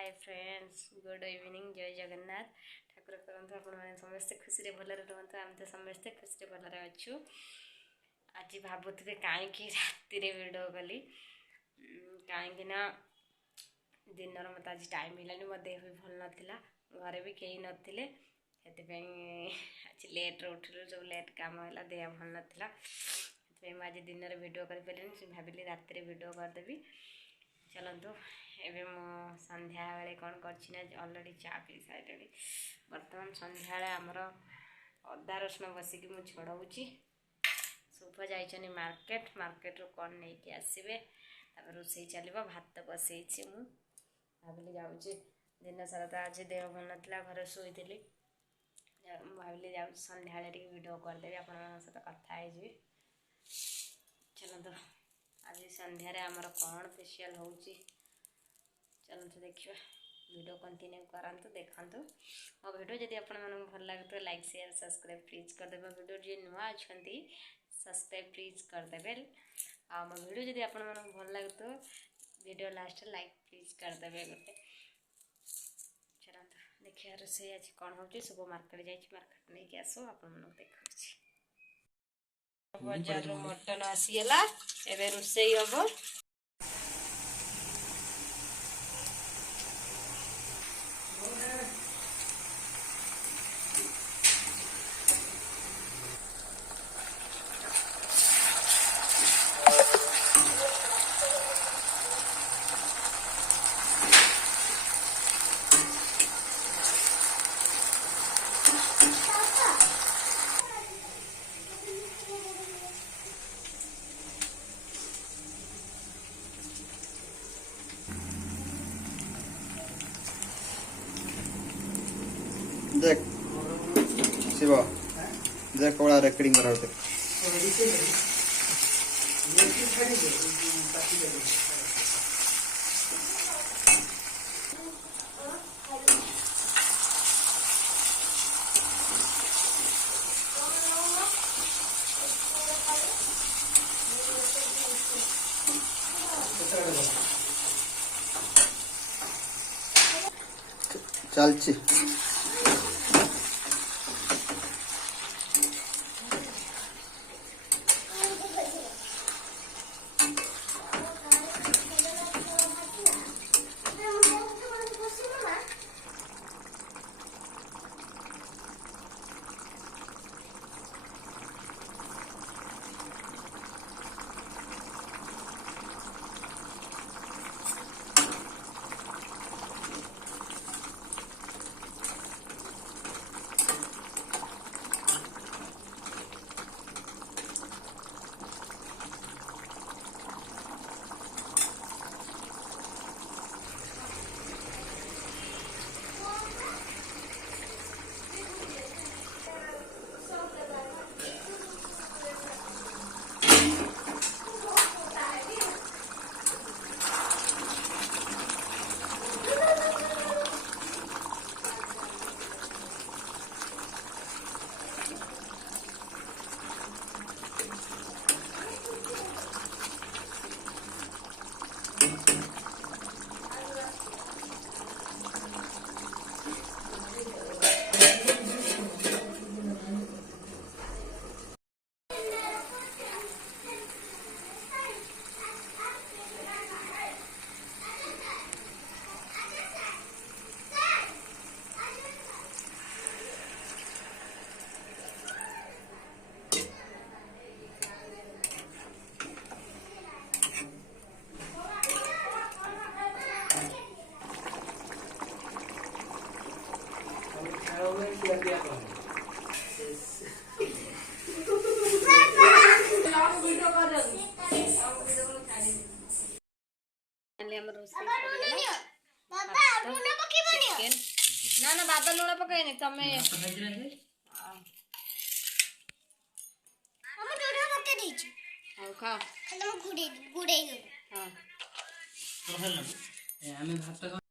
Hi friends good evening जय जगन्नाथ ठाकुर करंतु आपण माने समस्त खुशी रे भलरे रहंतु हम तो समस्त खुशी रे भलरे अछु। आज भाबुथे काईकि राति रे वीडियो कली काईकि ना दिन मत आज टाइम हिलानी मो देह भी भल नथिला घरे भी कहीं नथिले से आज लेट रे उठलु जो लेट काम होला देह भल नथिला से आज दिन रे वीडियो कर पेलिन भाबिली राति रे वीडियो कर देबी। चलतु एवं मो संध्या बेले कौन कर अलरेडी चा पी सारे बर्तमान संध्या आमर अदा रसुण बसिक मुझे छड़ाऊँगी शुभ जाइछनी मार्केट मार्केट रू कौन नहीं आसवे रोसे चलो भात बसई मु भाविली जाऊँगी दिन सारा तो आज देह भल ना घर शुई भाविली जा संध्या वीडियो करदेवी आपण सहित कथा है। चलते आज संध्यारे आमर कौन स्पेशल हो चलते देखिए वीडियो कंटिन्यू करंतु देखंतु मो वीडियो जदि आपण मन भल लगे तो लाइक शेयर सब्सक्राइब प्लीज करदेबे वीडियो जे नुआ अछंती सब्सक्राइब प्लीज करदेबे आ मो वीडियो जदि आपण मन भल लगे तो वीडियो लास्ट लाइक प्लीज करदेबे गोटे। चलंतु देखिए रोसे आज कौन हो सब मार्केट जाइए मार्केट नहीं आसो आपण मन देखा बजार मटन आसीगला एबे रोसई हम देख शिव देख कोड़ा रेकॉर्डिंग करा होते चलची ना बादल लुण पकईनी तमे खाओ